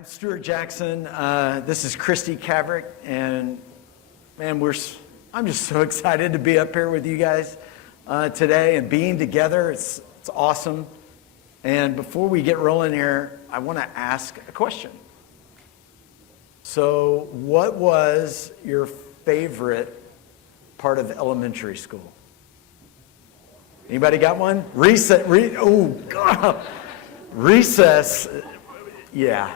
I'm Stuart Jackson. This is Christy Kavrick, and man, I'm just so excited to be up here with you guys today and being together. It's awesome. And before we get rolling here, I want to ask a question. So, what was your favorite part of elementary school? Anybody got one? Recess. Oh God, recess. Yeah.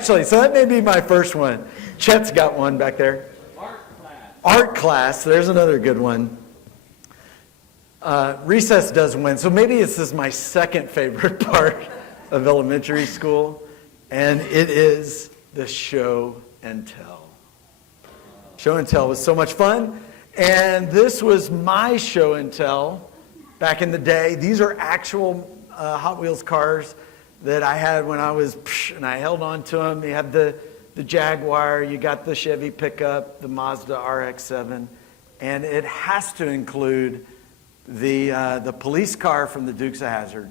So that may be my first one. Chet's got one back there. Art class. Art class, there's another good one. Recess does win. So maybe this is my second favorite part of elementary school, and it is the show and tell. Show and tell was so much fun, and this was my show and tell back in the day. These are actual Hot Wheels cars that I had when I was, and I held on to them. You had the Jaguar, you got the Chevy pickup, the Mazda RX-7, and it has to include the police car from the Dukes of Hazzard,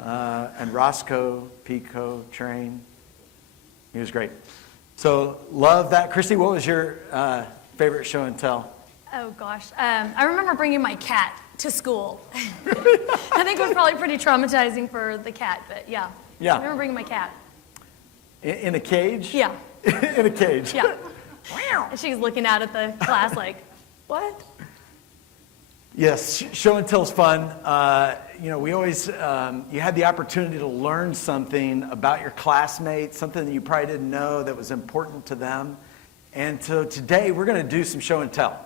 and Roscoe Pico train. He was great. So love that. Christy, what was your favorite show and tell? Oh gosh, I remember bringing my cat to school. I think it was probably pretty traumatizing for the cat, but yeah. Yeah. I remember bringing my cat. In a cage? Yeah. In a cage. Yeah. And she's looking out at the class like, what? Yes, show and tell's fun. We always, you had the opportunity to learn something about your classmates, something that you probably didn't know that was important to them. And so today we're going to do some show and tell.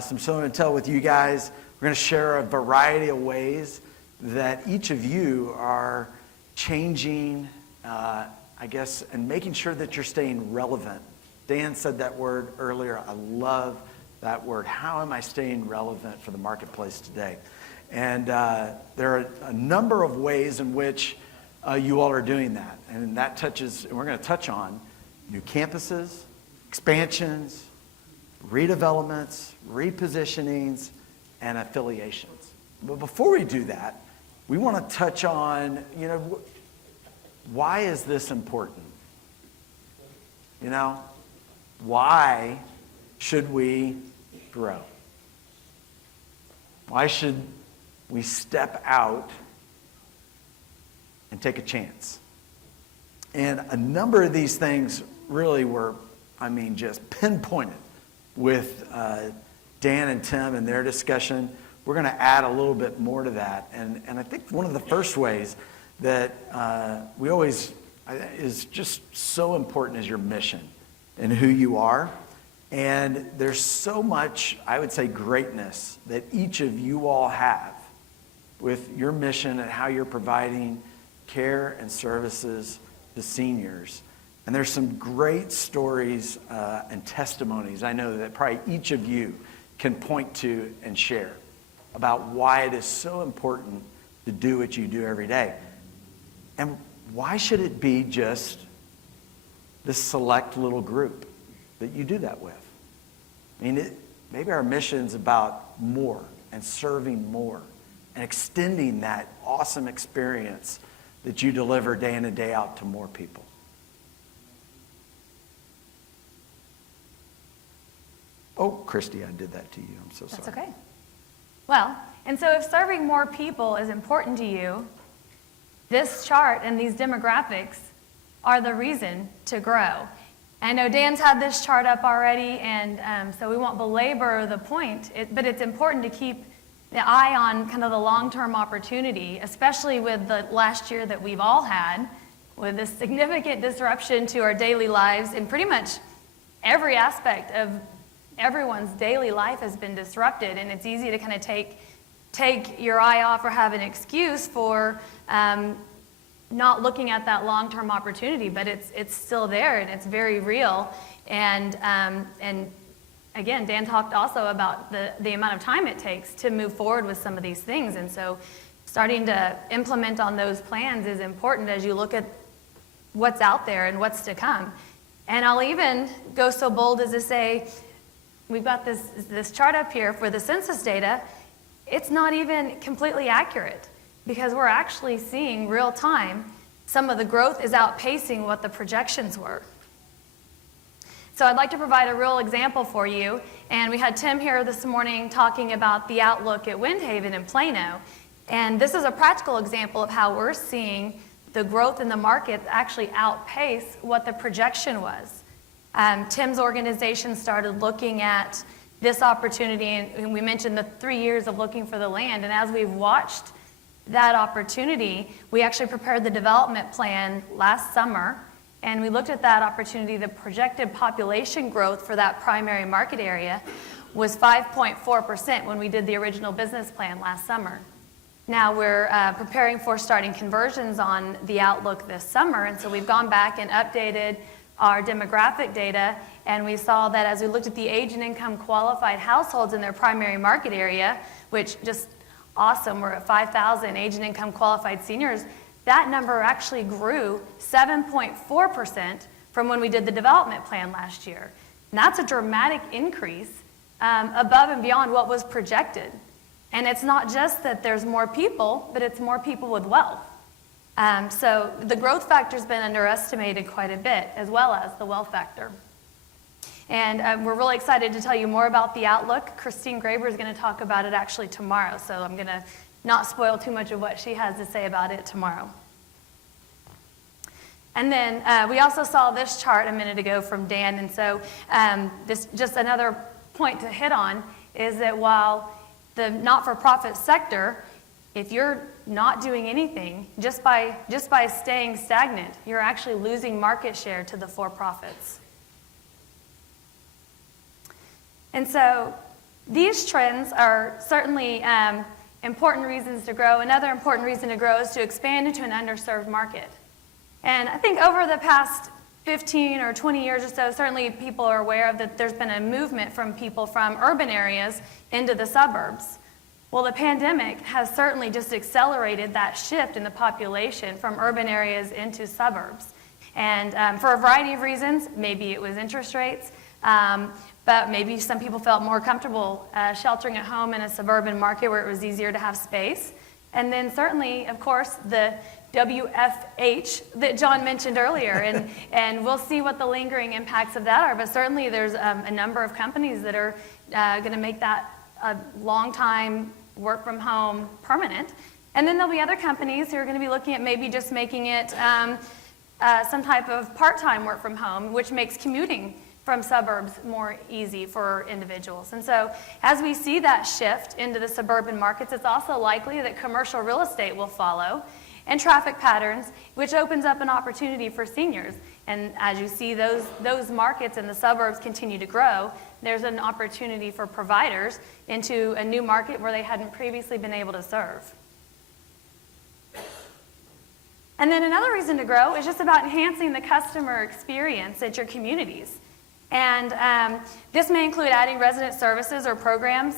Some show and tell with you guys. We're going to share a variety of ways that each of you are changing, and making sure that you're staying relevant. Dan said that word earlier. I love that word. How am I staying relevant for the marketplace today? And there are a number of ways in which you all are doing that. And we're going to touch on new campuses, expansions, redevelopments, repositionings, and affiliations. But before we do that, we want to touch on, why is this important? Why should we grow? Why should we step out and take a chance? And a number of these things really were, just pinpointed with Dan and Tim and their discussion. We're going to add a little bit more to that. And I think one of the first ways that we always is just so important is your mission and who you are. And there's so much, I would say, greatness that each of you all have with your mission and how you're providing care and services to seniors. And there's some great stories and testimonies I know that probably each of you can point to and share about why it is so important to do what you do every day. And why should it be just this select little group that you do that with? Maybe our mission's about more and serving more and extending that awesome experience that you deliver day in and day out to more people. Oh, Christy, I did that to you. I'm so sorry. That's okay. Well, and so if serving more people is important to you, this chart and these demographics are the reason to grow. I know Dan's had this chart up already, and so we won't belabor the point, but it's important to keep the eye on kind of the long-term opportunity, especially with the last year that we've all had, with this significant disruption to our daily lives, and pretty much every aspect of everyone's daily life has been disrupted, and it's easy to kind of take your eye off or have an excuse for not looking at that long-term opportunity, but it's still there and it's very real. And again, Dan talked also about the amount of time it takes to move forward with some of these things, and so starting to implement on those plans is important as you look at what's out there and what's to come. And I'll even go so bold as to say, we've got this chart up here for the census data. It's not even completely accurate because we're actually seeing real time some of the growth is outpacing what the projections were. So I'd like to provide a real example for you. And we had Tim here this morning talking about the outlook at Windhaven and Plano. And this is a practical example of how we're seeing the growth in the market actually outpace what the projection was. Tim's organization started looking at this opportunity, and we mentioned the 3 years of looking for the land. And as we've watched that opportunity, we actually prepared the development plan last summer, and we looked at that opportunity. The projected population growth for that primary market area was 5.4% when we did the original business plan last summer. Now we're preparing for starting conversions on the outlook this summer, and so we've gone back and updated our demographic data, and we saw that as we looked at the age and income qualified households in their primary market area, which just awesome, we're at 5,000 age and income qualified seniors, that number actually grew 7.4% from when we did the development plan last year. And that's a dramatic increase above and beyond what was projected. And it's not just that there's more people, but it's more people with wealth. So the growth factor's been underestimated quite a bit, as well as the wealth factor. And we're really excited to tell you more about the outlook. Christine Graber is going to talk about it actually tomorrow, so I'm going to not spoil too much of what she has to say about it tomorrow. And then we also saw this chart a minute ago from Dan, and so this just another point to hit on is that while the not-for-profit sector, if you're not doing anything, just by staying stagnant, you're actually losing market share to the for-profits. And so these trends are certainly important reasons to grow. Another important reason to grow is to expand into an underserved market. And I think over the past 15 or 20 years or so, certainly people are aware of that there's been a movement from people from urban areas into the suburbs. Well, the pandemic has certainly just accelerated that shift in the population from urban areas into suburbs. And for a variety of reasons, maybe it was interest rates, but maybe some people felt more comfortable sheltering at home in a suburban market where it was easier to have space. And then certainly, of course, the WFH that John mentioned earlier, and we'll see what the lingering impacts of that are, but certainly there's a number of companies that are going to make that a long-time work from home permanent. And then there'll be other companies who are going to be looking at maybe just making it some type of part-time work from home, which makes commuting from suburbs more easy for individuals. And so as we see that shift into the suburban markets, it's also likely that commercial real estate will follow and traffic patterns, which opens up an opportunity for seniors. And as you see those markets in the suburbs continue to grow, there's an opportunity for providers into a new market where they hadn't previously been able to serve. And then another reason to grow is just about enhancing the customer experience at your communities. And this may include adding resident services or programs.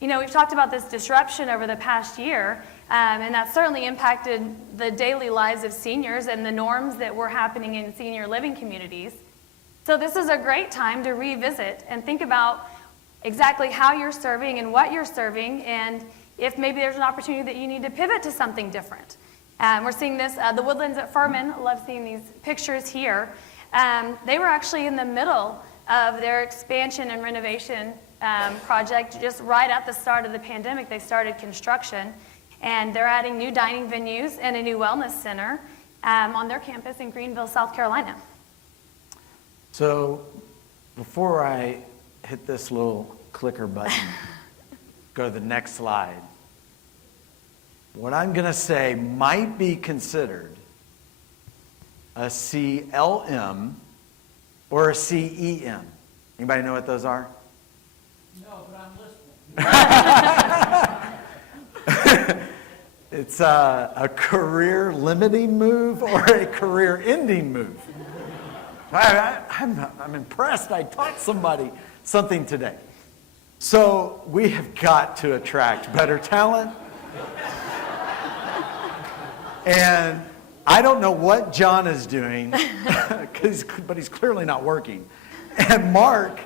You know, we've talked about this disruption over the past year, and that certainly impacted the daily lives of seniors and the norms that were happening in senior living communities. So this is a great time to revisit and think about exactly how you're serving and what you're serving, and if maybe there's an opportunity that you need to pivot to something different. We're seeing this, the Woodlands at Furman, I love seeing these pictures here. They were actually in the middle of their expansion and renovation project. Just right at the start of the pandemic, they started construction, and they're adding new dining venues and a new wellness center on their campus in Greenville, South Carolina. So before I hit this little clicker button, go to the next slide, what I'm going to say might be considered a CLM or a CEM. Anybody know what those are? No, but I'm listening. It's a career limiting move or a career ending move. I'm impressed. I taught somebody something today. So we have got to attract better talent. And I don't know what John is doing, but he's clearly not working. And Mark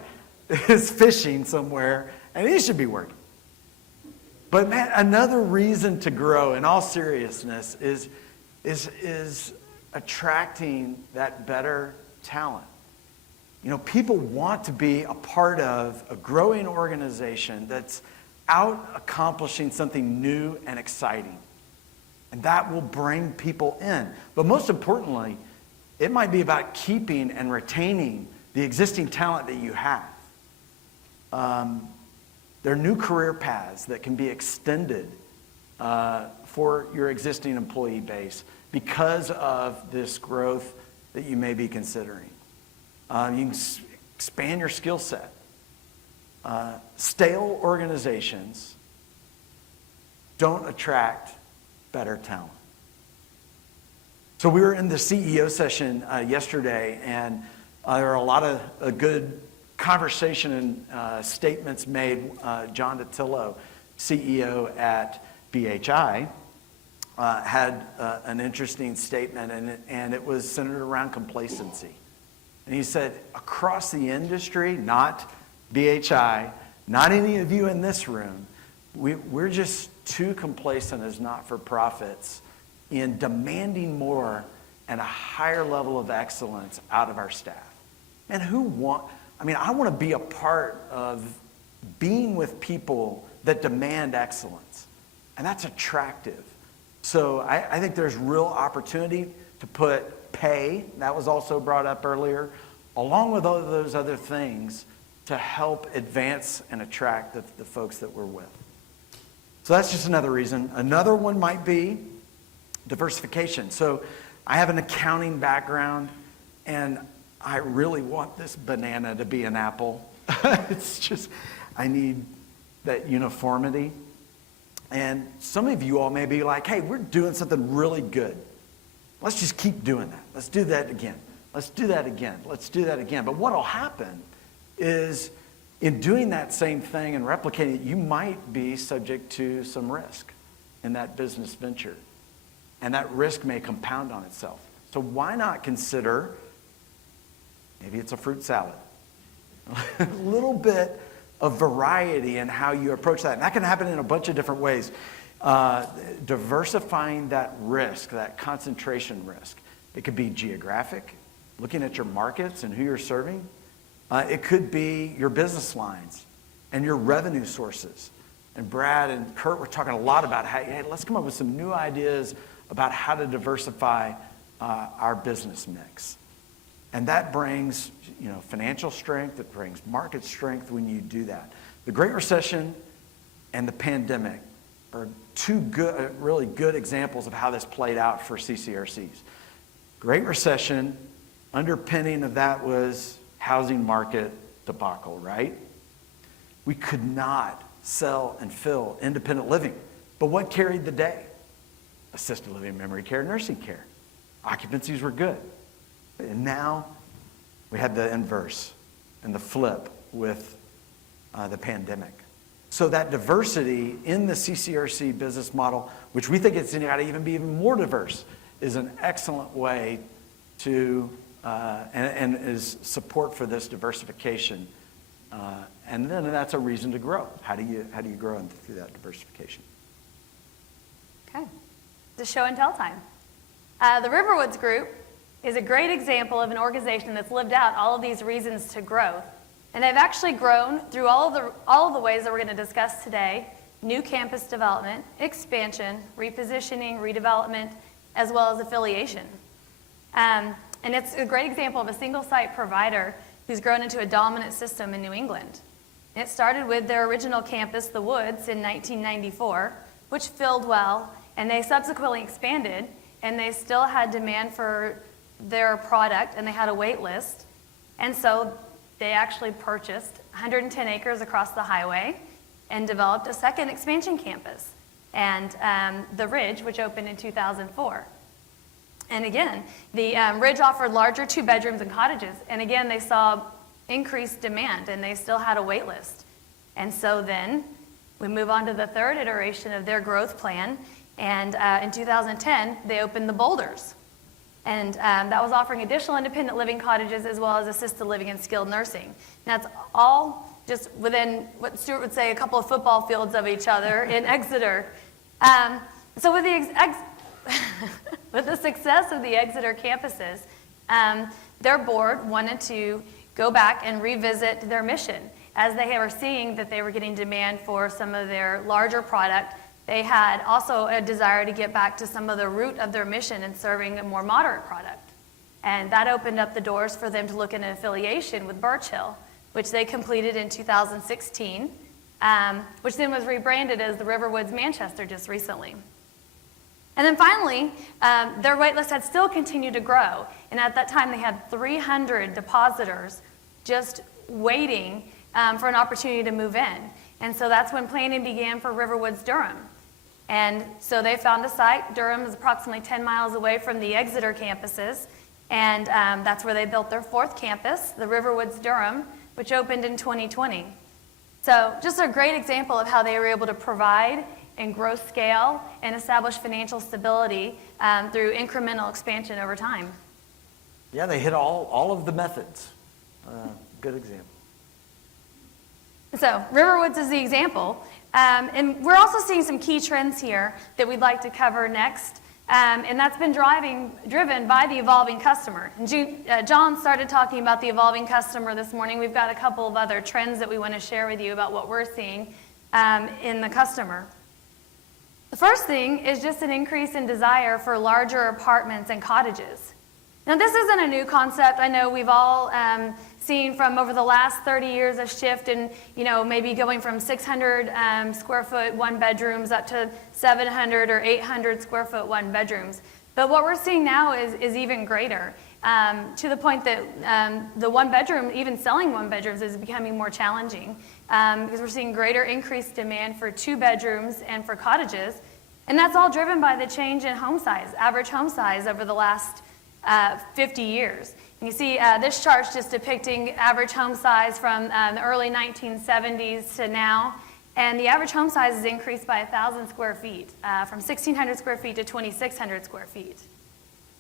is fishing somewhere, and he should be working. But man, another reason to grow, in all seriousness, is attracting that better talent. You know, people want to be a part of a growing organization that's out accomplishing something new and exciting. And that will bring people in. But most importantly, it might be about keeping and retaining the existing talent that you have. There are new career paths that can be extended for your existing employee base because of this growth that you may be considering. You can expand your skill set. Stale organizations don't attract better talent. So we were in the CEO session yesterday, and there were a lot of good conversation and statements made. John DiTillo, CEO at BHI, had an interesting statement, and it was centered around complacency. And he said, across the industry, not BHI, not any of you in this room, we're just too complacent as not-for-profits in demanding more and a higher level of excellence out of our staff. And I want to be a part of being with people that demand excellence. And that's attractive. So I think there's real opportunity to put pay, that was also brought up earlier, along with all of those other things to help advance and attract the folks that we're with. So that's just another reason. Another one might be diversification. So I have an accounting background, and I really want this banana to be an apple. It's just, I need that uniformity. And some of you all may be like, hey, we're doing something really good. Let's just keep doing that. Let's do that again. Let's do that again. Let's do that again. But what will happen is in doing that same thing and replicating it, you might be subject to some risk in that business venture. And that risk may compound on itself. So why not consider, maybe it's a fruit salad, a little bit of variety in how you approach that. And that can happen in a bunch of different ways. Diversifying that risk, that concentration risk. It could be geographic, looking at your markets and who you're serving. It could be your business lines and your revenue sources. And Brad and Kurt were talking a lot about how, hey, let's come up with some new ideas about how to diversify our business mix. And that brings, financial strength, it brings market strength when you do that. The Great Recession and the pandemic are two really good examples of how this played out for CCRCs. Great Recession, underpinning of that was housing market debacle, right? We could not sell and fill independent living. But what carried the day? Assisted living, memory care, nursing care. Occupancies were good. And now we had the inverse and the flip with the pandemic. So that diversity in the CCRC business model, which we think it's got to even be even more diverse, is an excellent way to, and is support for this diversification. And then that's a reason to grow. How do you grow through that diversification? Okay. It's show and tell time. The Riverwoods Group is a great example of an organization that's lived out all of these reasons to growth. And they've actually grown through all of the ways that we're going to discuss today: new campus development, expansion, repositioning, redevelopment, as well as affiliation. And it's a great example of a single site provider who's grown into a dominant system in New England. It started with their original campus, The Woods, in 1994, which filled well, and they subsequently expanded, and they still had demand for their product, and they had a wait list. And so they actually purchased 110 acres across the highway and developed a second expansion campus, and the Ridge, which opened in 2004. And again, the Ridge offered larger 2 bedrooms and cottages, and again, they saw increased demand, and they still had a wait list. And so then we move on to the third iteration of their growth plan, and in 2010, they opened the Boulders. And that was offering additional independent living cottages as well as assisted living and skilled nursing. And that's all just within what Stuart would say a couple of football fields of each other in Exeter. So with the With the success of the Exeter campuses, their board wanted to go back and revisit their mission. As they were seeing that they were getting demand for some of their larger product, they had also a desire to get back to some of the root of their mission in serving a more moderate product. And that opened up the doors for them to look at an affiliation with Birch Hill, which they completed in 2016, which then was rebranded as the Riverwoods Manchester just recently. And then finally, their waitlist had still continued to grow. And at that time, they had 300 depositors just waiting for an opportunity to move in. And so that's when planning began for Riverwoods Durham. And so they found a site. Durham is approximately 10 miles away from the Exeter campuses. And that's where they built their 4th campus, the Riverwoods Durham, which opened in 2020. So just a great example of how they were able to provide and grow scale and establish financial stability through incremental expansion over time. Yeah, they hit all of the methods. Good example. So Riverwoods is the example. And we're also seeing some key trends here that we'd like to cover next. And that's been driven by the evolving customer. And John started talking about the evolving customer this morning. We've got a couple of other trends that we want to share with you about what we're seeing in the customer. The first thing is just an increase in desire for larger apartments and cottages. Now, this isn't a new concept. I know we've all seen from over the last 30 years a shift in, maybe going from 600 square foot one bedrooms up to 700 or 800 square foot one bedrooms. But what we're seeing now is even greater, to the point that the one bedroom, even selling one bedrooms, is becoming more challenging because we're seeing greater increased demand for 2 bedrooms and for cottages. And that's all driven by the change in home size, average home size over the last 50 years. And you see this chart's just depicting average home size from the early 1970s to now. And the average home size has increased by 1,000 square feet, from 1,600 square feet to 2,600 square feet.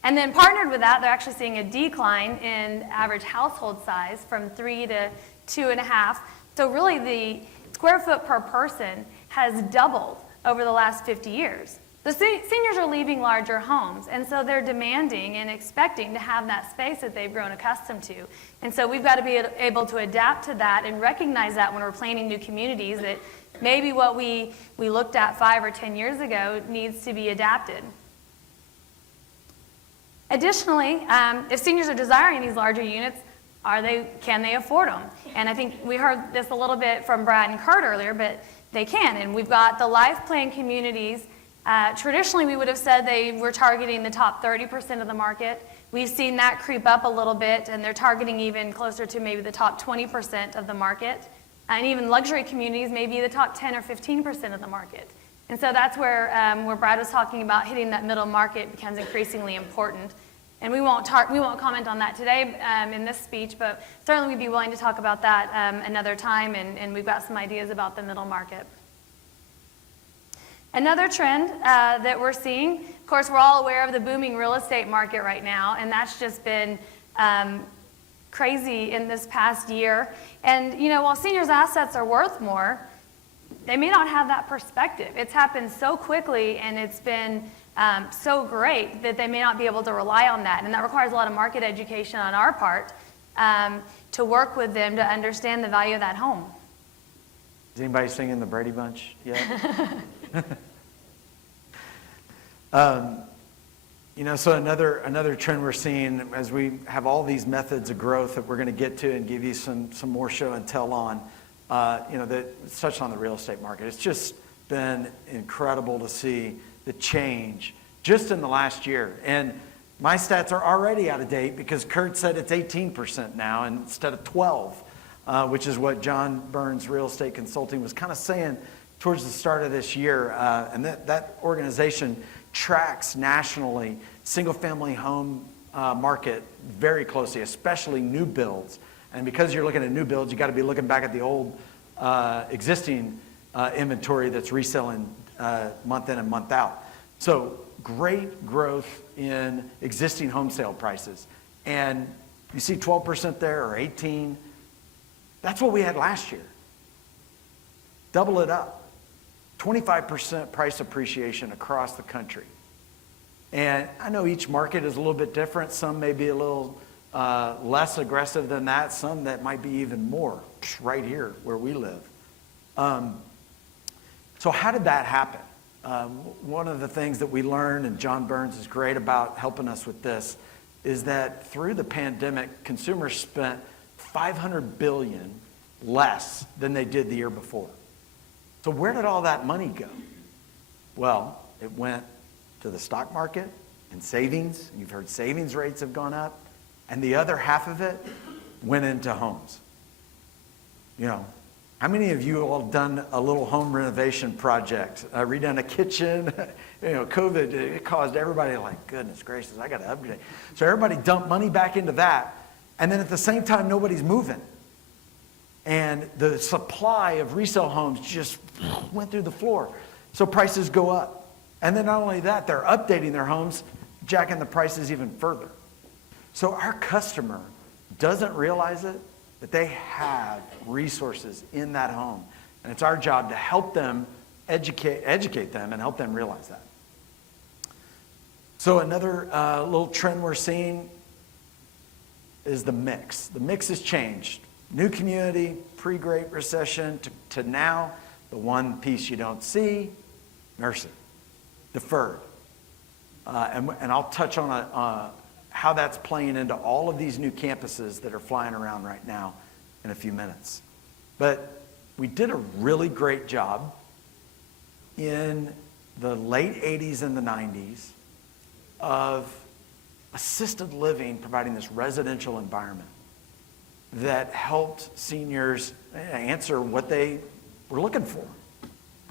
And then partnered with that, they're actually seeing a decline in average household size from 3 to 2.5. So really the square foot per person has doubled over the last 50 years. The seniors are leaving larger homes, and so they're demanding and expecting to have that space that they've grown accustomed to. And so we've got to be able to adapt to that and recognize that when we're planning new communities, that maybe what we looked at 5 or 10 years ago needs to be adapted. Additionally, if seniors are desiring these larger units, can they afford them? And I think we heard this a little bit from Brad and Kurt earlier, but they can. And we've got the life plan communities. Traditionally, we would have said they were targeting the top 30% of the market. We've seen that creep up a little bit, and they're targeting even closer to maybe the top 20% of the market. And even luxury communities may be the top 10 or 15% of the market. And so that's where Brad was talking about hitting that middle market becomes increasingly important. And we won't comment on that today in this speech, but certainly we'd be willing to talk about that another time, and we've got some ideas about the middle market. Another trend that we're seeing, of course, we're all aware of the booming real estate market right now, and that's just been crazy in this past year. And, while seniors' assets are worth more, they may not have that perspective. It's happened so quickly, and it's been so great that they may not be able to rely on that. And that requires a lot of market education on our part to work with them to understand the value of that home. Is anybody singing the Brady Bunch yet? So another trend we're seeing as we have all these methods of growth that we're going to get to and give you some more show and tell on, that touched on the real estate market. It's just been incredible to see the change just in the last year. And my stats are already out of date because Kurt said it's 18% now instead of 12, which is what John Burns Real Estate Consulting was kind of saying towards the start of this year. And that organization tracks nationally single-family home market very closely, especially new builds. And because you're looking at new builds, you got to be looking back at the old existing inventory that's reselling month in and month out. So great growth in existing home sale prices. And you see 12% there or 18%. That's what we had last year. Double it up. 25% price appreciation across the country. And I know each market is a little bit different. Some may be a little less aggressive than that. Some that might be even more, right here where we live. So how did that happen? One of the things that we learned, and John Burns is great about helping us with this, is that through the pandemic, consumers spent $500 billion less than they did the year before. So where did all that money go? Well, it went to the stock market and savings. You've heard savings rates have gone up. And the other half of it went into homes. You know, how many of you all done a little home renovation project? Redone a kitchen? You know, COVID, it caused everybody like, goodness gracious, I got to upgrade. So everybody dumped money back into that. And then at the same time, nobody's moving. And the supply of resale homes just went through the floor. So prices go up. And then not only that, they're updating their homes, jacking the prices even further. So our customer doesn't realize it, but they have resources in that home. And it's our job to help them educate them and help them realize that. So another little trend we're seeing is the mix. The mix has changed. New community, pre-Great Recession, to now, the one piece you don't see, nursing, deferred. And I'll touch on how that's playing into all of these new campuses that are flying around right now in a few minutes. But we did a really great job in the late 80s and the 90s of assisted living, providing this residential environment that helped seniors answer what they were looking for.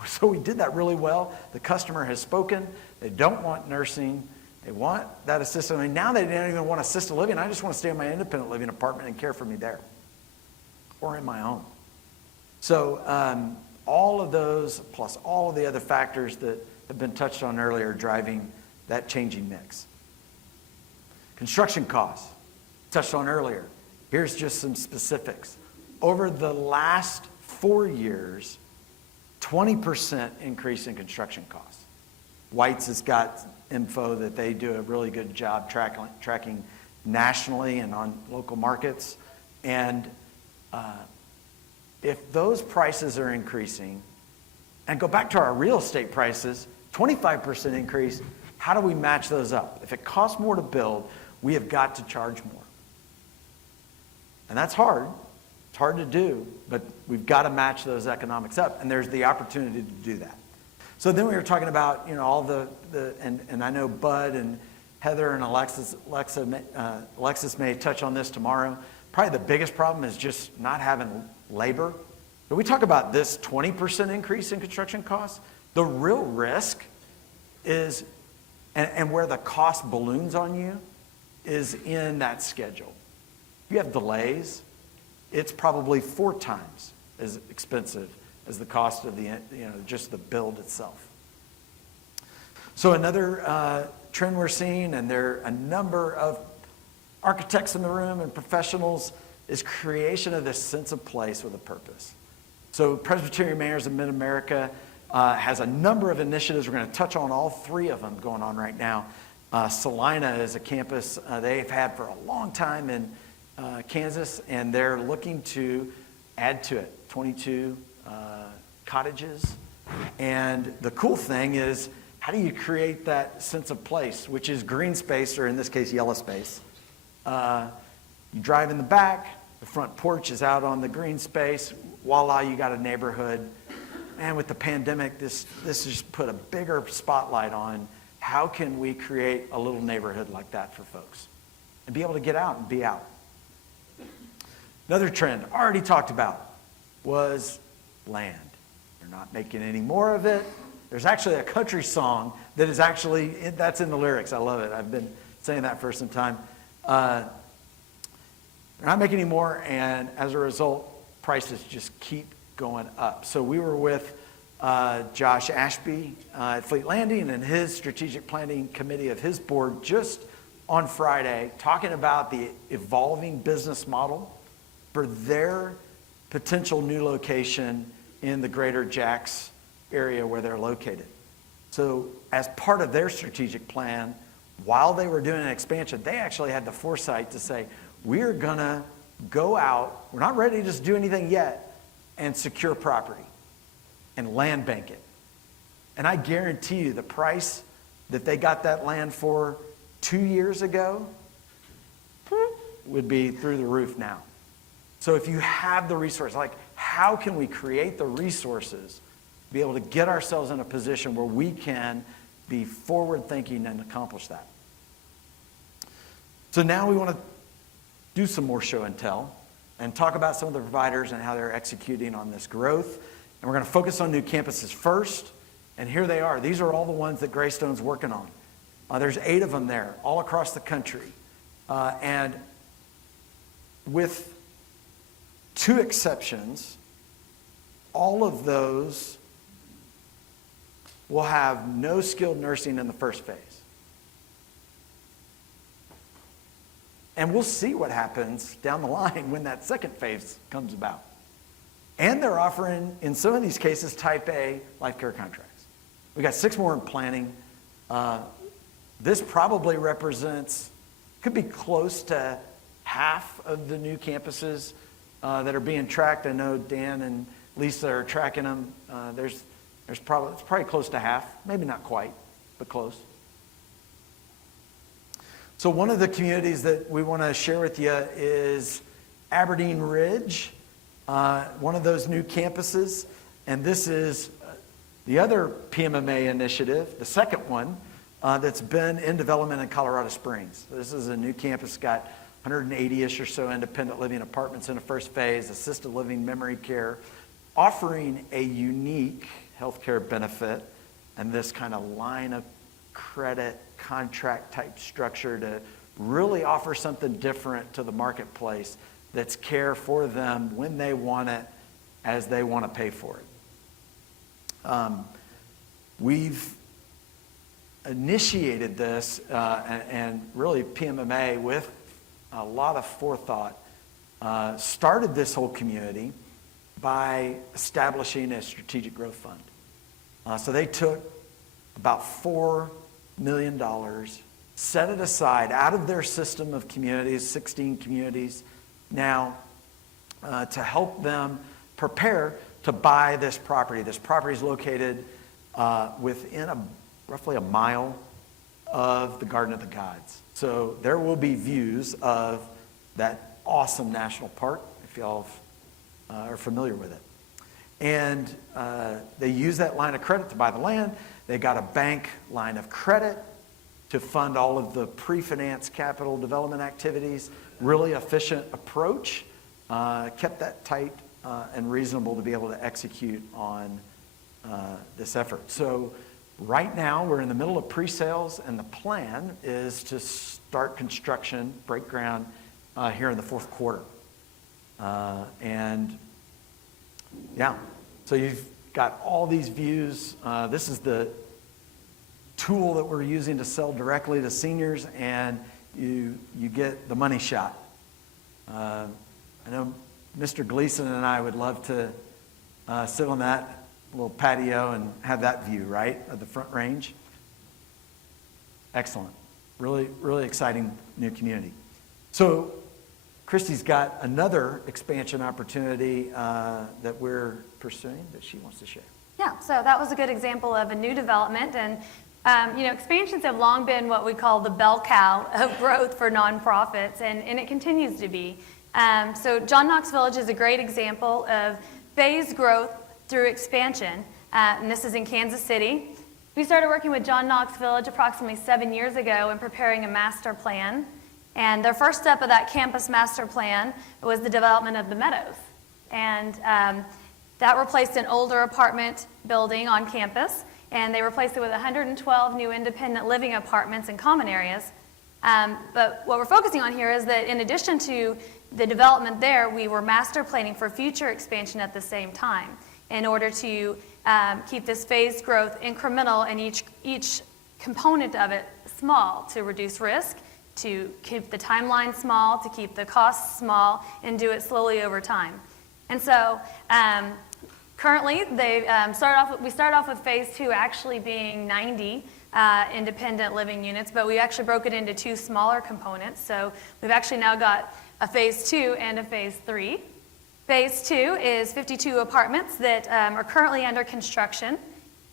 So we did that really well. The customer has spoken. They don't want nursing. They want that assisted living. Now they don't even want assisted living. I just want to stay in my independent living apartment and care for me there or in my own. So all of those, plus all of the other factors that have been touched on earlier, driving that changing mix. Construction costs, touched on earlier. Here's just some specifics. Over the last 4 years, 20% increase in construction costs. White's has got info that they do a really good job tracking nationally and on local markets. And if those prices are increasing, and go back to our real estate prices, 25% increase, how do we match those up? If it costs more to build, we have got to charge more. And that's hard. It's hard to do, but we've got to match those economics up, and there's the opportunity to do that. So then we were talking about, you know, all and I know Bud and Heather and Alexis may touch on this tomorrow. Probably the biggest problem is just not having labor. But we talk about this 20% increase in construction costs. The real risk is, and where the cost balloons on you, is in that schedule. If you have delays, it's probably 4 times as expensive as the cost of just the build itself. So another trend we're seeing, and there are a number of architects in the room and professionals, is creation of this sense of place with a purpose. So Presbyterian Mayors of Mid-America has a number of initiatives. We're going to touch on all 3 of them going on right now. Salina is a campus they've had for a long time in Kansas, and they're looking to add to it 22 cottages. And the cool thing is, how do you create that sense of place, which is green space, or in this case, yellow space? You drive in the back, the front porch is out on the green space, voila, you got a neighborhood. And with the pandemic, this has put a bigger spotlight on how can we create a little neighborhood like that for folks and be able to get out and be out. Another trend already talked about was land. They're not making any more of it. There's actually a country song that is that's in the lyrics. I love it. I've been saying that for some time. They're not making any more, and as a result, prices just keep going up. So we were with Josh Ashby at Fleet Landing and his strategic planning committee of his board just on Friday, talking about the evolving business model for their potential new location in the greater Jax area where they're located. So as part of their strategic plan, while they were doing an expansion, they actually had the foresight to say, we're going to go out, we're not ready to just do anything yet, and secure property and land bank it. And I guarantee you the price that they got that land for 2 years ago would be through the roof now. So if you have the resources, like how can we create the resources to be able to get ourselves in a position where we can be forward thinking and accomplish that? So now we want to do some more show and tell and talk about some of the providers and how they're executing on this growth. And we're going to focus on new campuses first. And here they are. These are all the ones that Greystone's working on. There's 8 of them there, all across the country. And with 2 exceptions, all of those will have no skilled nursing in the first phase. And we'll see what happens down the line when that second phase comes about. And they're offering, in some of these cases, type A life care contracts. We got 6 more in planning. This probably represents, could be close to half of the new campuses that are being tracked. I know Dan and Lisa are tracking them. It's probably close to half, maybe not quite, but close. So one of the communities that we want to share with you is Aberdeen Ridge, one of those new campuses. And this is the other PMMA initiative, the second one, that's been in development in Colorado Springs. This is a new campus, got 180-ish or so independent living apartments in the first phase, assisted living, memory care, offering a unique healthcare benefit and this kind of line of credit contract type structure to really offer something different to the marketplace that's care for them when they want it, as they want to pay for it. We've initiated this and really PMMA with a lot of forethought, started this whole community by establishing a strategic growth fund. So they took about $4 million, set it aside out of their system of communities, 16 communities now, to help them prepare to buy this property. This property is located within roughly a mile of the Garden of the Gods. So there will be views of that awesome national park, if y'all are familiar with it. And they use that line of credit to buy the land. They got a bank line of credit to fund all of the pre-finance capital development activities. Really efficient approach. Kept that tight and reasonable to be able to execute on this effort. So right now we're in the middle of pre-sales, and the plan is to start construction, break ground here in the fourth quarter. And yeah, so you've got all these views. This is the tool that we're using to sell directly to seniors, and you get the money shot. I know Mr. Gleason and I would love to sit on that little patio and have that view, right, of the Front Range. Excellent. Really, really exciting new community. So Christy's got another expansion opportunity that we're pursuing that she wants to share. Yeah, so that was a good example of a new development. And, expansions have long been what we call the bell cow of growth for nonprofits, and it continues to be. So John Knox Village is a great example of phased growth through expansion, and this is in Kansas City. We started working with John Knox Village approximately 7 years ago in preparing a master plan. And their first step of that campus master plan was the development of the Meadows. And that replaced an older apartment building on campus, and they replaced it with 112 new independent living apartments and common areas. But what we're focusing on here is that in addition to the development there, we were master planning for future expansion at the same time in order to keep this phased growth incremental and each component of it small to reduce risk, to keep the timeline small, to keep the costs small, and do it slowly over time. And so currently, we started off with phase 2 actually being 90 independent living units, but we actually broke it into 2 smaller components. So we've actually now got a phase 2 and a phase 3. Phase 2 is 52 apartments that are currently under construction.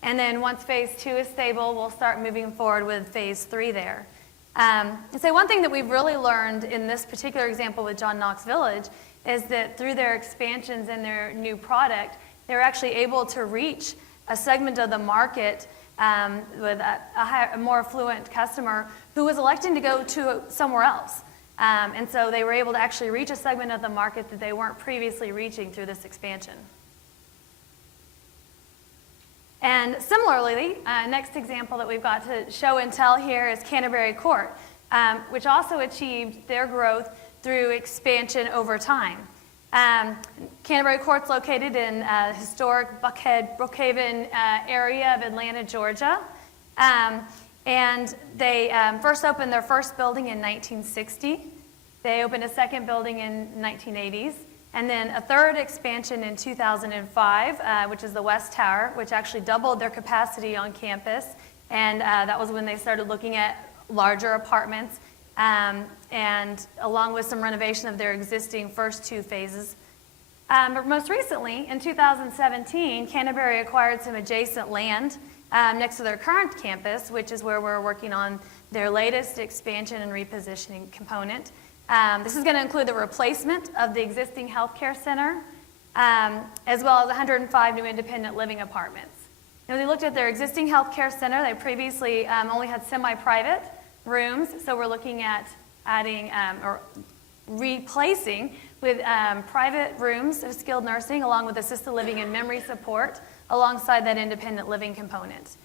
And then once phase 2 is stable, we'll start moving forward with phase 3 there. And so one thing that we've really learned in this particular example with John Knox Village is that through their expansions and their new product, they're actually able to reach a segment of the market with a more affluent customer who was electing to go to somewhere else. And so they were able to actually reach a segment of the market that they weren't previously reaching through this expansion. And similarly, next example that we've got to show and tell here is Canterbury Court, which also achieved their growth through expansion over time. Canterbury Court's located in historic Buckhead, Brookhaven area of Atlanta, Georgia. And they first opened their first building in 1960. They opened a second building in 1980s. And then a third expansion in 2005, which is the West Tower, which actually doubled their capacity on campus. And that was when they started looking at larger apartments, and along with some renovation of their existing first 2 phases. But most recently, in 2017, Canterbury acquired some adjacent land next to their current campus, which is where we're working on their latest expansion and repositioning component. This is going to include the replacement of the existing healthcare center, as well as 105 new independent living apartments. Now, they looked at their existing healthcare center. They previously only had semi-private rooms, so we're looking at adding or replacing with private rooms of skilled nursing, along with assisted living and memory support, alongside that independent living component.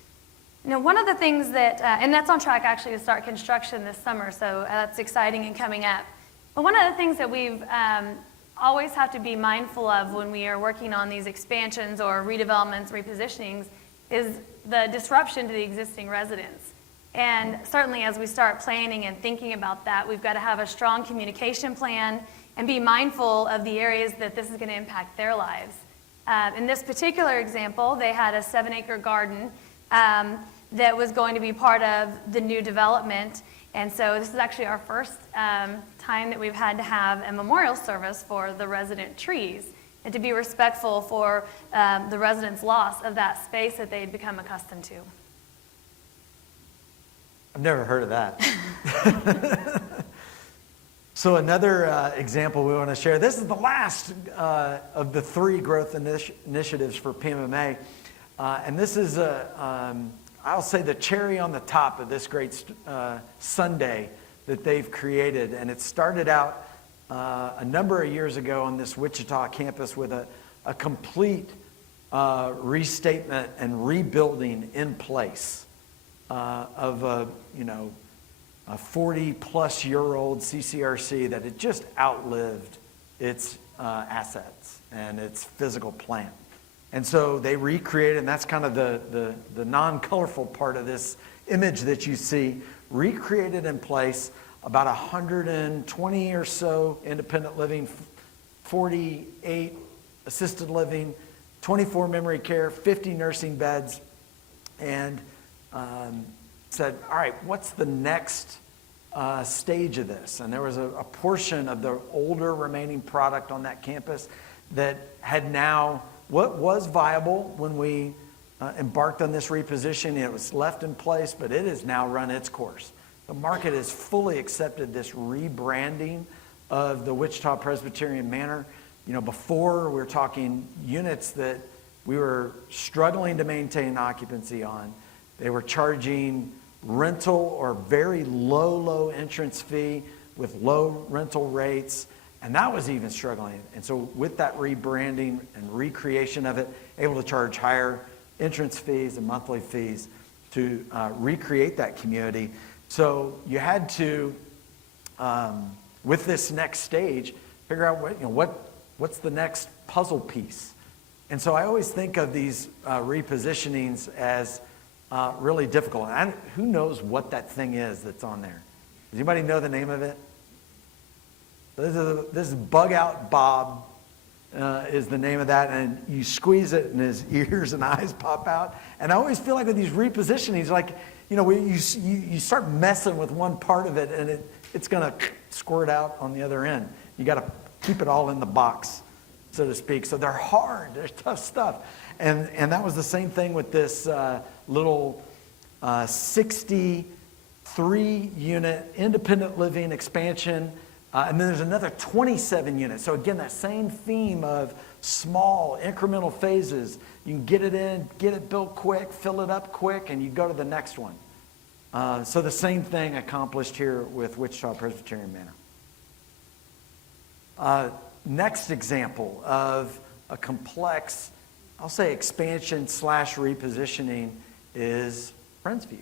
Now, one of the things that, and that's on track actually to start construction this summer, so that's exciting and coming up. But one of the things that we've always have to be mindful of when we are working on these expansions or redevelopments, repositionings, is the disruption to the existing residents. And certainly as we start planning and thinking about that, we've got to have a strong communication plan and be mindful of the areas that this is going to impact their lives. In this particular example, they had a 7-acre garden that was going to be part of the new development. And so this is actually our first time that we've had to have a memorial service for the resident trees, and to be respectful for the residents' loss of that space that they'd become accustomed to. I've never heard of that. So another example we want to share. This is the last of the 3 growth initiatives for PMMA. And this is, I'll say, the cherry on the top of this great sundae that they've created. And it started out a number of years ago on this Wichita campus with a complete restatement and rebuilding in place of a 40-plus-year-old CCRC that had just outlived its assets and its physical plant. And so they recreated, and that's kind of the non-colorful part of this image that you see, recreated in place about 120 or so independent living, 48 assisted living, 24 memory care, 50 nursing beds, and said, all right, what's the next stage of this? And there was a portion of the older remaining product on that campus that had now, what was viable when we embarked on this repositioning, it was left in place, but it has now run its course. The market has fully accepted this rebranding of the Wichita Presbyterian Manor. Before we were talking units that we were struggling to maintain occupancy on. They were charging rental or very low entrance fee with low rental rates, and that was even struggling. And so with that rebranding and recreation of it, able to charge higher entrance fees and monthly fees to recreate that community. So you had to, with this next stage, figure out what's the next puzzle piece. And so I always think of these repositionings as really difficult. And who knows what that thing is that's on there? Does anybody know the name of it? This is Bug Out Bob is the name of that, and you squeeze it and his ears and eyes pop out. And I always feel like with these repositionings, you start messing with one part of it, and it's going to squirt out on the other end. You got to keep it all in the box, so to speak. So they're hard. They're tough stuff. And that was the same thing with this little 63-unit independent living expansion. And then there's another 27 units. So again, that same theme of small incremental phases. You can get it in, get it built quick, fill it up quick, and you go to the next one. So the same thing accomplished here with Wichita Presbyterian Manor. Next example of a complex, I'll say expansion / repositioning is Friendsview.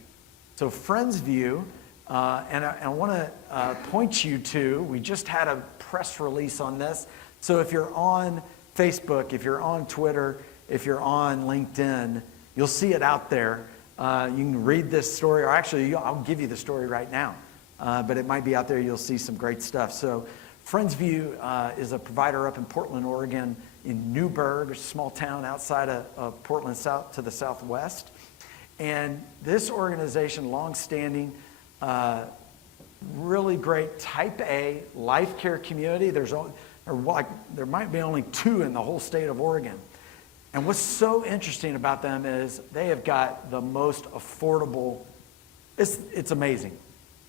So Friendsview, and I want to point you to, we just had a press release on this. So if you're on Facebook, if you're on Twitter, if you're on LinkedIn, you'll see it out there. You can read this story, or actually I'll give you the story right now. But it might be out there. You'll see some great stuff. So Friendsview is a provider up in Portland, Oregon, in Newburgh, a small town outside of Portland, south to the southwest. And this organization, long-standing, really great Type A life care community. There might be only 2 in the whole state of Oregon. And what's so interesting about them is they have got the most affordable, it's amazing,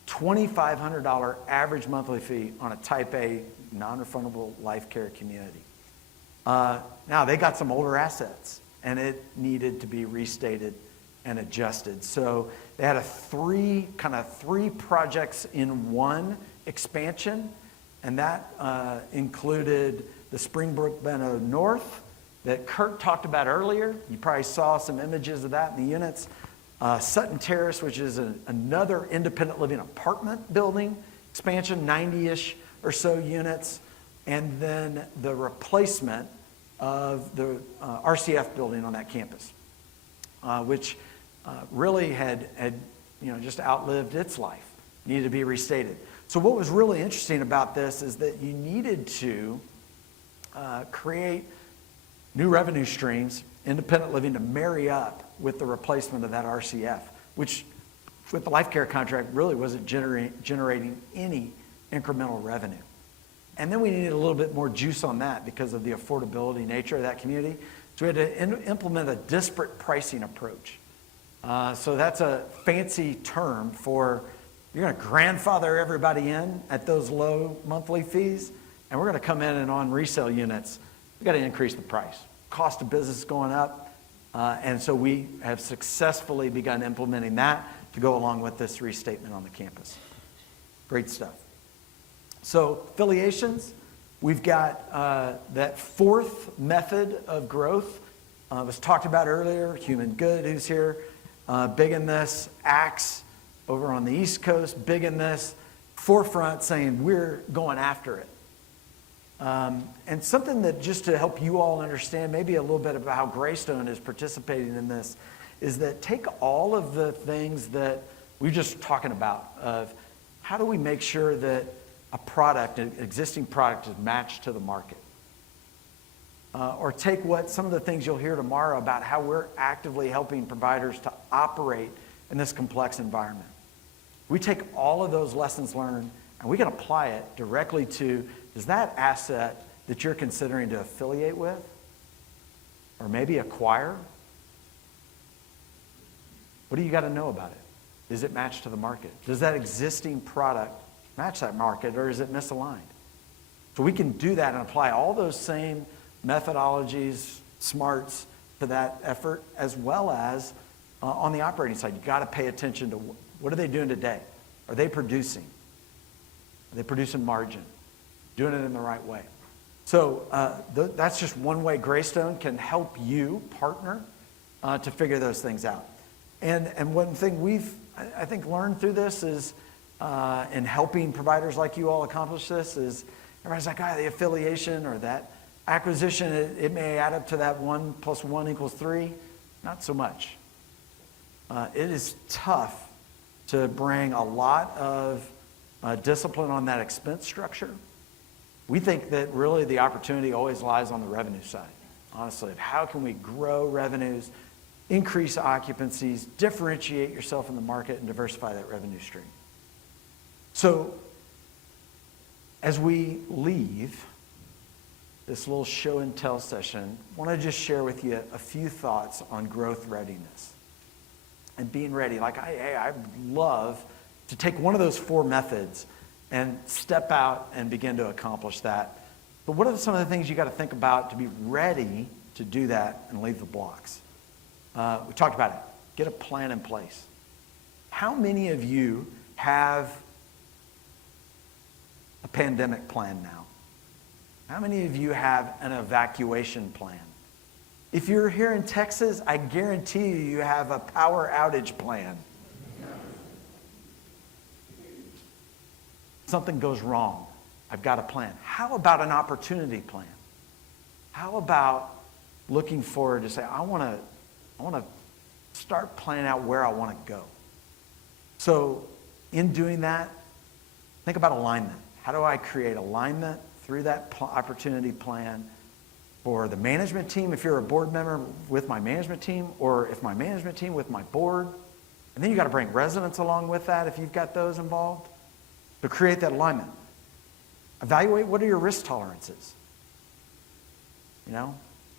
$2,500 average monthly fee on a Type A non-refundable life care community. Now, they got some older assets, and it needed to be restated and adjusted. So they had three projects in one expansion, and that included the Springbrook Meadow North that Kurt talked about earlier. You probably saw some images of that in the units. Sutton Terrace, which is another independent living apartment building expansion, 90-ish or so units, and then the replacement of the RCF building on that campus, which really had just outlived its life, needed to be restated. So what was really interesting about this is that you needed to create new revenue streams, independent living, to marry up with the replacement of that RCF, which with the life care contract really wasn't generating any incremental revenue. And then we needed a little bit more juice on that because of the affordability nature of that community. So we had to implement a disparate pricing approach. So that's a fancy term for you're going to grandfather everybody in at those low monthly fees, and we're going to come in and on resale units, we've got to increase the price. Cost of business is going up, and so we have successfully begun implementing that to go along with this restatement on the campus. Great stuff. So affiliations, we've got that fourth method of growth. Was talked about earlier, Human Good, who's here, big in this. Axe over on the East Coast, big in this. Forefront saying we're going after it. And something that just to help you all understand maybe a little bit about how Greystone is participating in this is that take all of the things that we're just talking about of how do we make sure that a product, an existing product, is matched to the market. Or take some of the things you'll hear tomorrow about how we're actively helping providers to operate in this complex environment. We take all of those lessons learned and we can apply it directly to, is that asset that you're considering to affiliate with or maybe acquire? What do you got to know about it? Is it matched to the market? Does that existing product match that market, or is it misaligned? So we can do that and apply all those same methodologies, smarts to that effort, as well as on the operating side. You've got to pay attention to what are they doing today? Are they producing? Are they producing margin? Doing it in the right way? So that's just one way Greystone can help you partner to figure those things out. And one thing we've, I think, learned through this is, in helping providers like you all accomplish this, is everybody's like, the affiliation or that acquisition, it may add up to that 1 + 1 = 3. Not so much. It is tough to bring a lot of discipline on that expense structure. We think that really the opportunity always lies on the revenue side, honestly. How can we grow revenues increase occupancies, differentiate yourself in the market, and diversify that revenue stream. So as we leave this little show and tell session, I want to just share with you a few thoughts on growth readiness and being ready. Like I'd love to take one of those 4 methods and step out and begin to accomplish that. But what are some of the things you got to think about to be ready to do that and leave the blocks? We talked about it. Get a plan in place. How many of you have a pandemic plan now? How many of you have an evacuation plan? If you're here in Texas, I guarantee you have a power outage plan. Something goes wrong. I've got a plan. How about an opportunity plan? How about looking forward to say, I want to start planning out where I want to go. So in doing that, think about alignment. How do I create alignment through that opportunity plan for the management team, if you're a board member, with my management team, or if my management team with my board? And then you got to bring residents along with that if you've got those involved to create that alignment. Evaluate what are your risk tolerances. You know,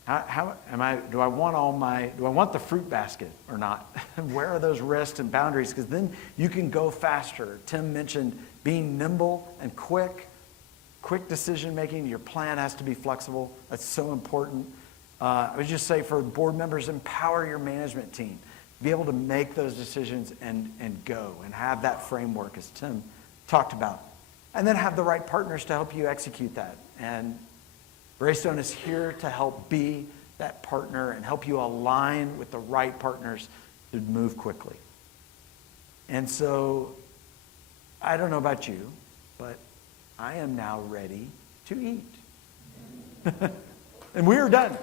how am I? Do I want the fruit basket or not? Where are those risks and boundaries? Because then you can go faster. Tim mentioned being nimble and quick decision making. Your plan has to be flexible. That's so important. I would just say for board members, empower your management team. Be able to make those decisions and go and have that framework as Tim talked about. And then have the right partners to help you execute that. And Greystone is here to help be that partner and help you align with the right partners to move quickly. And so, I don't know about you, but I am now ready to eat. And we are done.